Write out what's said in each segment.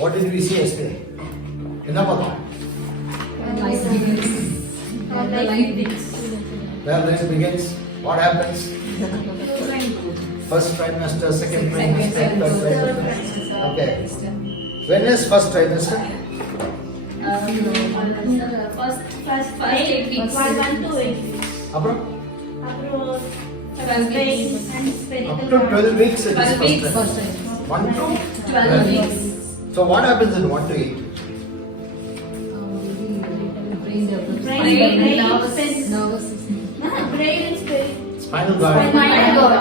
What did we see yesterday? என்ன பார்த்தோம்? Life begins. The life begins. Where life begins? What happens? First trimester, second trimester, third trimester. Okay. When is first trimester? First 8 weeks. 1 to 8 weeks. அப்புறம் Up up to 12 weeks it is 12 weeks. first trimester. 1 to 12 weeks. So what happens in 1 to 8? Brain develops. Brain, Nervous nervous system. brain and spirit. Spinal cord. Spinal cord.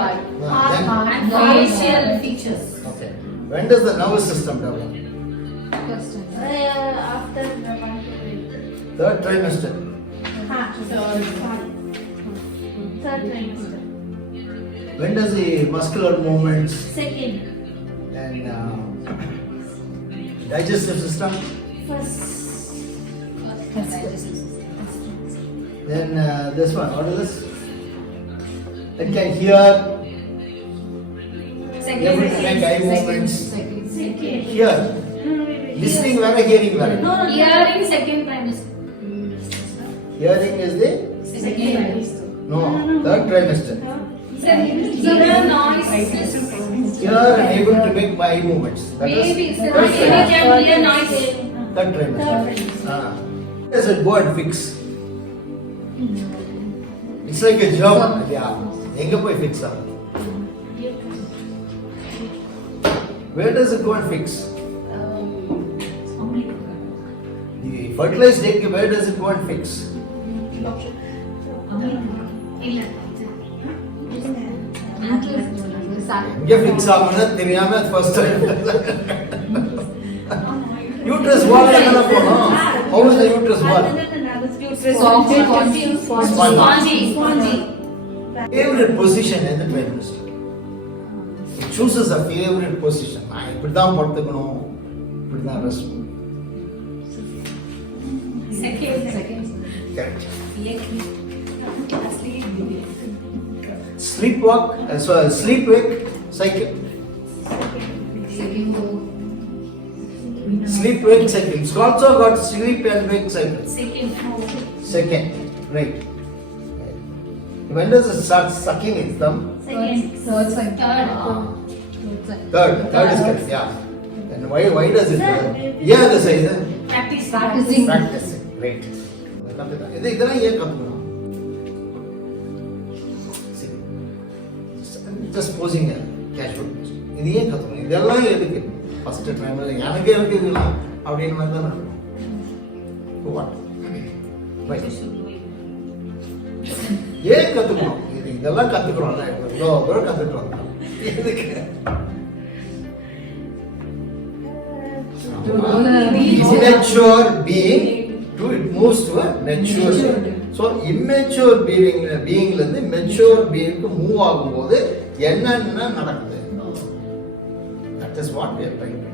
Then, And facial features. okay. When does the nervous system develop? First time. After the 1 to 8. Third trimester. Third trimester. When does the muscular movements Second. and digestive system? First. Then this one, what is this? It can hear, able to make eye movements. Second. Hear. Listening where, hearing where? No. Hearing second trimester. Hearing is the Second trimester. no third trimester. Hear noise. Hear and able to make eye movements. That is Baby, third baby trimester. can hear noise. Third trimester. Does it go and fix? It's like a germ. Yeah. எங்க போய் fix ஆகும்? Where does it go and fix? The fertilized egg, where does it go and fix? இல்ல. எங்க fix ஆகும்னு தெரியாம first time. Uterus wall என்ன போணும்? How is the uterus wall? Spongy. Favorite position in the trimester. It chooses a favorite position. நான் இப்படிதான் படுத்துக்கணும், இப்படிதான் rest. Second. Correct. Sleepwalk, so sleep wake cycle. Sleep wake cycle. It's also got sleep and wake cycle. Second, right. When does it start sucking its thumb? Third is correct. Yeah. And why does it? Yeah, the size. Practicing. Practicing. Great. இதெல்லாம் ஏன் கத்துக்கணும்? Just posing a casual question. இது ஏன் கத்துக்கணும்? இதெல்லாம் எதுக்கு? First time எனக்கு எதுக்கு இதெல்லாம் அப்படின்னு மாதிரி தான் இருக்கும். For what? Right. ஏன் கத்துக்கணும்? இதெல்லாம் கத்துக்கிறோம்ல, இவ்வளோ தூரம் கத்துக்கிறோம். எதுக்கு? Immature being to it moves to a mature being. So immature beingல இருந்து mature beingக்கு மூவ் ஆகும்போது என்னென்ன நடக்குது? That is what we are trying to